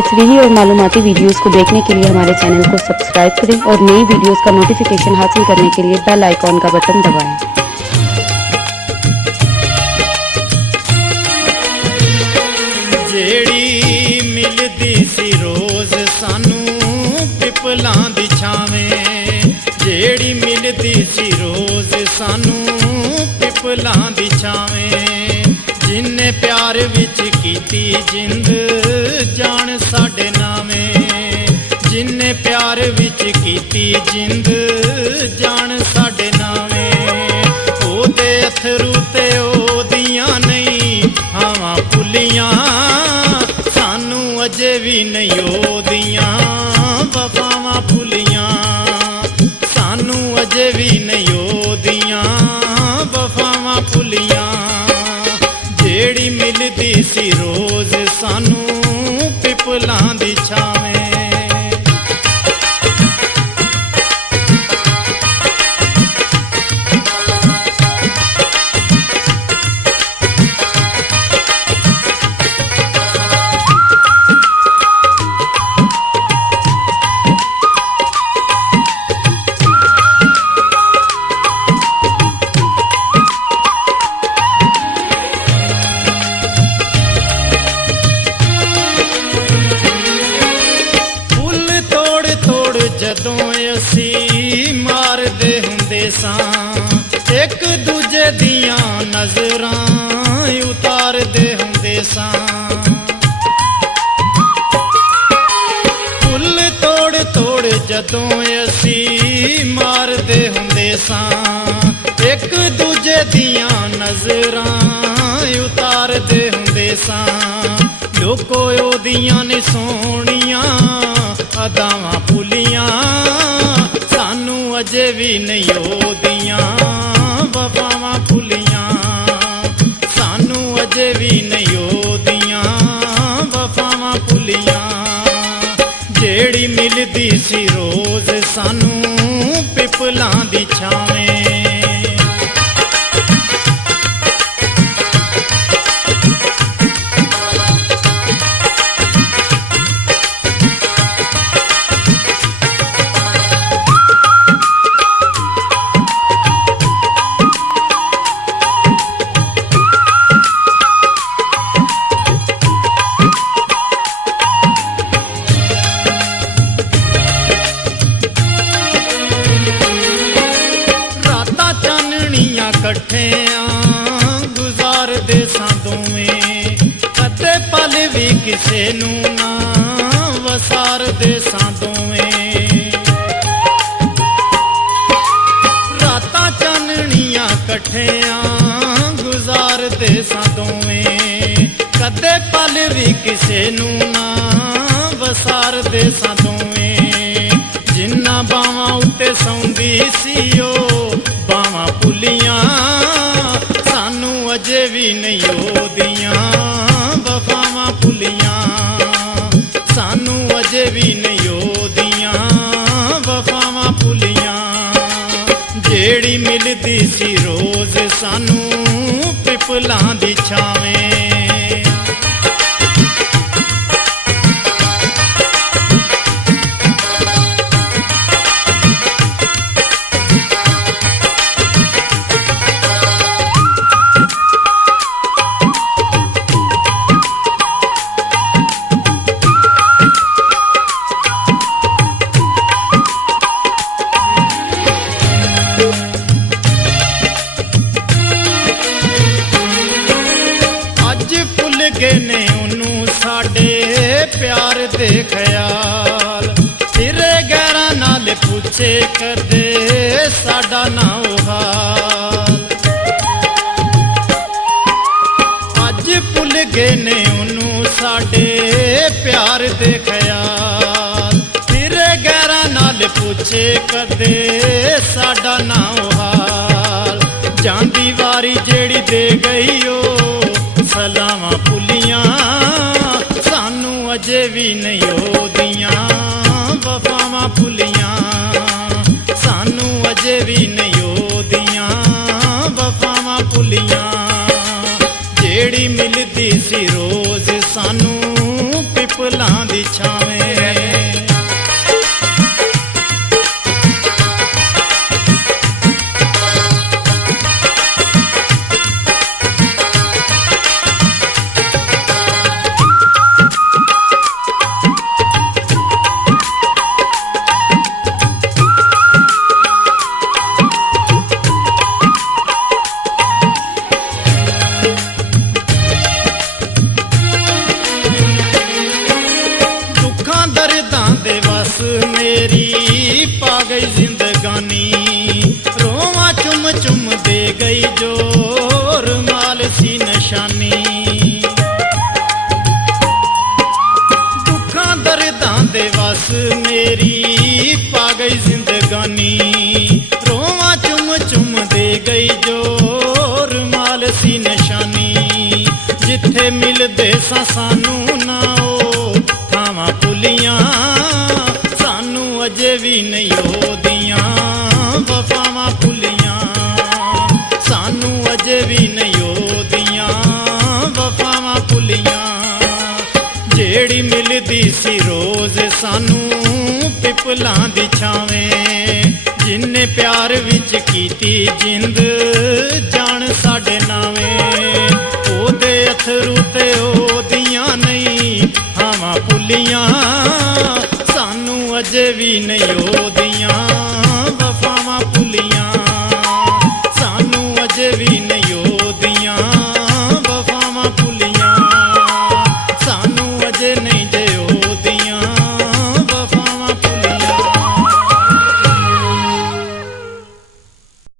तफरीही और मालूमाती वीडियोस को देखने के लिए हमारे चैनल को सब्सक्राइब करें और नई वीडियोस का नोटिफिकेशन हासिल करने के लिए बेल आइकॉन का बटन दबाएं। जेड़ी मिलदी सी रोज सानू पिपलां दी छावें, जेड़ी मिलदी सी रोज सानू पिपलां दी छावें, जिन्ने प्यार विच कीती जिंद जान साडे नावें, जिन्ने प्यार विच कीती जिंद जान साडे नावें, ओदे अथरू ते ओदियां नहीं हावां भुलियां, सानू अजे भी नहीं ओदियां वफावां भुलियां, सानू अजे भी नहीं ओदियां वफावां भुलियां, जेड़ी मिलदी सी रोज सानू पिपलां दी छावें। जदों असी मारदे हुंदे सां, एक दूजे दियां नजरां उतारदे हुंदे सां, फुल तोड़ तोड़ जदों असी मारदे हुंदे सां, एक दूजे दियां नजरां उतारदे हुंदे सां, लोको ओदियां ने सोहणियां अदावां भुलियां, सानू अजे भी नहीं ओदियां वफावां भुलियां, सानू अजे भी नहीं ओदियां वफावां भुलियां, जेड़ी मिलदी सी रोज सानू पिपलां दी छावें। कट्ठियां गुजारदे सां दोवें, कदे पल भी किसे नू ना वसारदे सां दोवें, रातां चानणियां कट्ठियां गुजारदे सां दोवें, कदे पल भी किसे नू ना वसारदे सां दोवें, जिन्ना बावां उत्ते सौंदी सी ओ बावां भुलियां, सानू अजे भी नहीं ओदियां वफावां भुलियां, सानू अजे भी नहीं ओदियां वफावां भुलियां, जेड़ी मिलदी सी रोज सानू पिपलां दी छावें। गए ने ओनू साडे प्यार दे ख्याल, तेरे गैरां नाल पूछे करदे साडा ना ओ हाल, अज भुल गए ने ओनू साडे प्यार दे ख्याल, तेरे गैरां नाल पूछे करदे साडा ना ओ हाल, जांदी वारी जेड़ी दे गई ओ सलावां भुलियां, सानू अजे भी नहीं ओदियां वफावां भुलियां, सानू अजे भी नहीं ओदियां वफावां भुलियां, जेड़ी मिलदी सी रोज सानू पिप ਪਿਪਲਾਂ ਦੀ ਛਾਵੇਂ। ਦੁੱਖਾਂ ਦਰਦਾਂ ਦੇ ਵਸ ਮੇਰੀ ਪਾ ਗਈ ਜ਼ਿੰਦਗਾਨੀ, ਰੋਵਾਂ ਚੁੰਮ ਚੁੰਮ ਦੇ ਗਈ ਜੋ ਰੁਮਾਲ ਸੀ ਨਿਸ਼ਾਨੀ। ਦੁੱਖਾਂ ਦਰਦਾਂ ਦੇ ਵਸ ਮੇਰੀ ਪਾ ਗਈ ਜ਼ਿੰਦਗਾਨੀ, ਰੋਵਾਂ ਚੁੰਮ ਚੁੰਮ ਦੇ ਗਈ ਜੋ ਰੁਮਾਲ ਸੀ ਨਿਸ਼ਾਨੀ। ਜਿੱਥੇ ਮਿਲਦੇ ਸਾਂ ਸਾਨੂੰ ਨਾ ਉਹ ਥਾਵਾਂ ਭੁੱਲੀਆਂ, ਸਾਨੂੰ ਅਜੇ ਵੀ ਨਹੀਂ ਉਹਦੀਆਂ ਵਫਾਵਾਂ ਭੁੱਲੀਆਂ, ਸਾਨੂੰ ਅਜੇ ਵੀ ਨਹੀਂ ਉਹਦੀਆਂ ਵਫਾਵਾਂ ਭੁੱਲੀਆਂ। ਜਿਹੜੀ ਮਿਲਦੀ ਸੀ ਰੋਜ਼ ਸਾਨੂੰ ਪਿਪਲਾਂ ਦੀ ਛਾਵੇਂ, ਜਿੰਨੇ ਪਿਆਰ ਵਿੱਚ ਕੀਤੀ ਜਿੰਦ ਜਾਣ ਸਾਡੇ ਨਾਵੇਂ। ਉਹਦੇ ਅਥਰੂ ਤੇ ਉਹਦੀਆਂ ਨਹੀਂ ਹਾਵਾਂ ਭੁੱਲੀਆਂ, ਸਾਨੂੰ ਅਜੇ ਵੀ ਨਹੀਂ ਉਹਦੀਆਂ